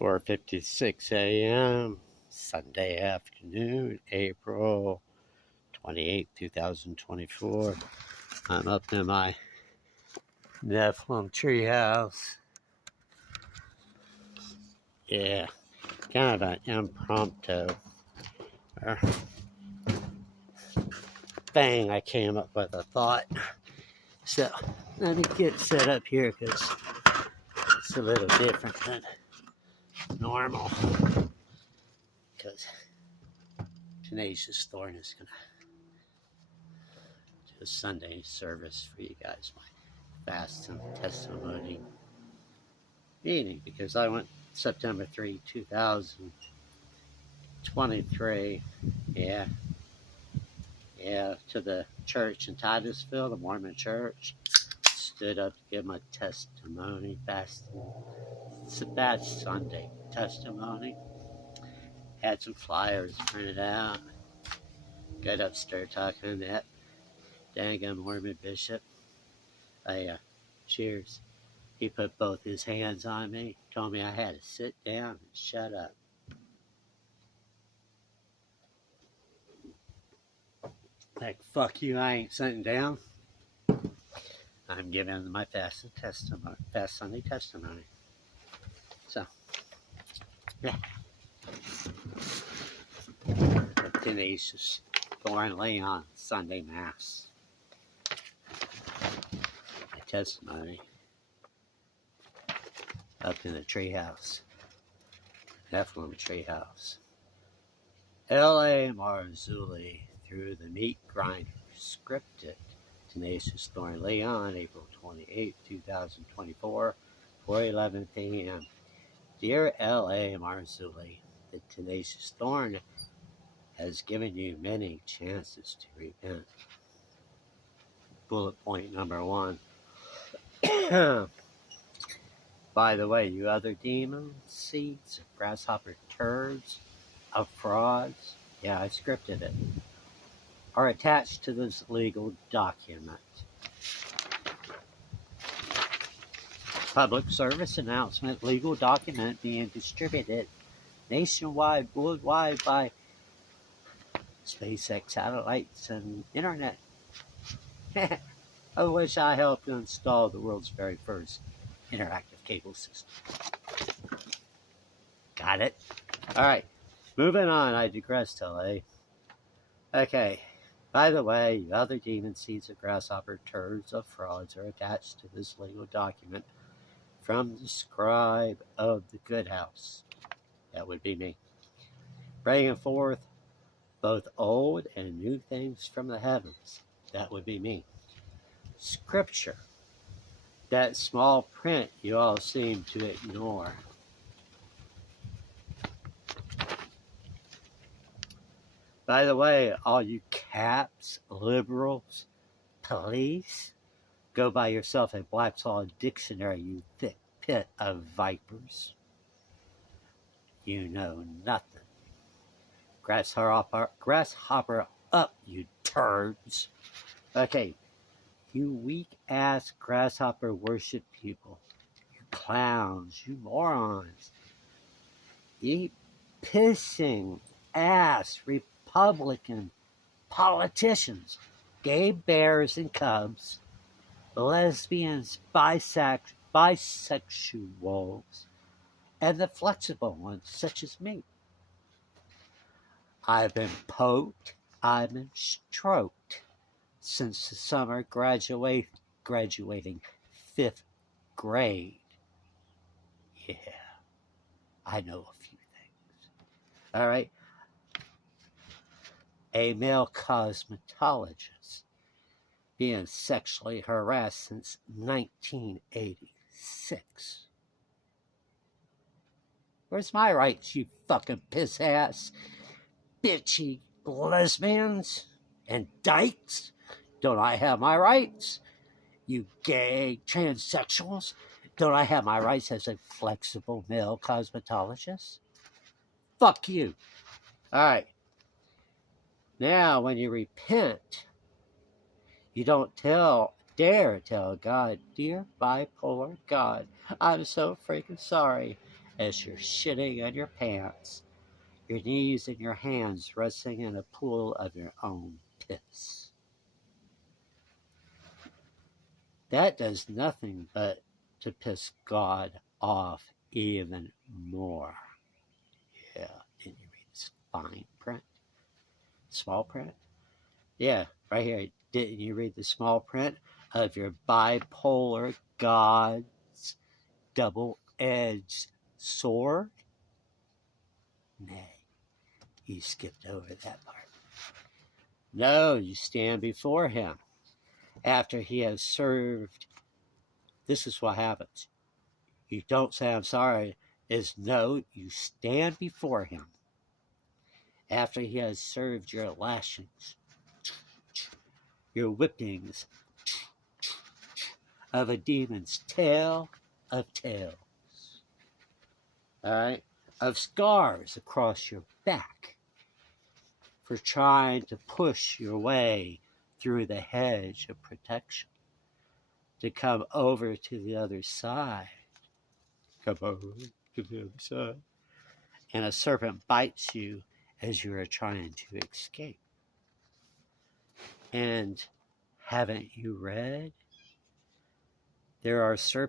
4:56 a.m. Sunday afternoon, April 28th, 2024. I'm up in my Nephilim treehouse. Yeah, kind of an impromptu thing. I came up with a thought. So let me get set up here because it's a little different than normal. Because Tenacious Thorn is going to do a Sunday service for you guys, my fast and testimony meeting, because I went September 3, 2023. Yeah, to the church in Titusville, the Mormon church. Stood up to give my testimony, fasting. It's a bad Sunday testimony. Had some flyers printed out. Got upstairs talking to that dang Mormon bishop. Cheers. He put both his hands on me, told me I had to sit down and shut up. Like, fuck you, I ain't sitting down. I'm giving my fast Sunday testimony. So, yeah. The Tenacious Thorn Leon Sunday Mass. My testimony. Up in the treehouse. Nephilim treehouse. L.A. Marzulli through the meat grinder. Scripted. Tenacious Thorn Leon, April 28, 2024, 4:11 p.m. Dear L.A. Marzulli, the Tenacious Thorn has given you many chances to repent. Bullet point number 1. By the way, you other demons, seeds, grasshopper turds, of frauds, yeah, I scripted it, are attached to this legal document. Public service announcement, legal document being distributed nationwide, worldwide by SpaceX satellites and internet. I wish I helped to install the world's very first interactive cable system. Got it? All right, moving on. I digress, LA. Okay. By the way, you other demon seeds of grasshopper turds of frauds are attached to this legal document from the scribe of the good house. That would be me. Bringing forth both old and new things from the heavens. That would be me. Scripture. That small print you all seem to ignore. By the way, all you caps, liberals, police, go buy yourself a Black's Law dictionary, you thick pit of vipers. You know nothing. Grasshopper up, you turds. Okay, you weak-ass grasshopper worship people. You clowns, you morons. You pissing ass Republican politicians, gay bears and cubs, lesbians, bisexuals, and the flexible ones such as me. I've been poked, I've been stroked since the summer graduating 5th grade. Yeah, I know a few things. All right. A male cosmetologist being sexually harassed since 1986. Where's my rights, you fucking piss ass, bitchy lesbians and dykes? Don't I have my rights? You gay transsexuals, don't I have my rights as a flexible male cosmetologist? Fuck you. All right. Now, when you repent, you don't dare tell God, dear bipolar God, I'm so freaking sorry. as you're shitting on your pants, your knees and your hands resting in a pool of your own piss. That does nothing but to piss God off even more. Yeah, didn't you read this fine print? Small print? Yeah, right here. Didn't you read the small print of your bipolar God's double-edged sword? Nay, you skipped over that part. No, you stand before him after he has served. This is what happens. You don't say I'm sorry. Is no, you stand before him after he has served your lashings, your whippings of a demon's tail of tails. All right? Of scars across your back for trying to push your way through the hedge of protection to come over to the other side. Come over to the other side. And a serpent bites you as you are trying to escape. And haven't you read? There are serpents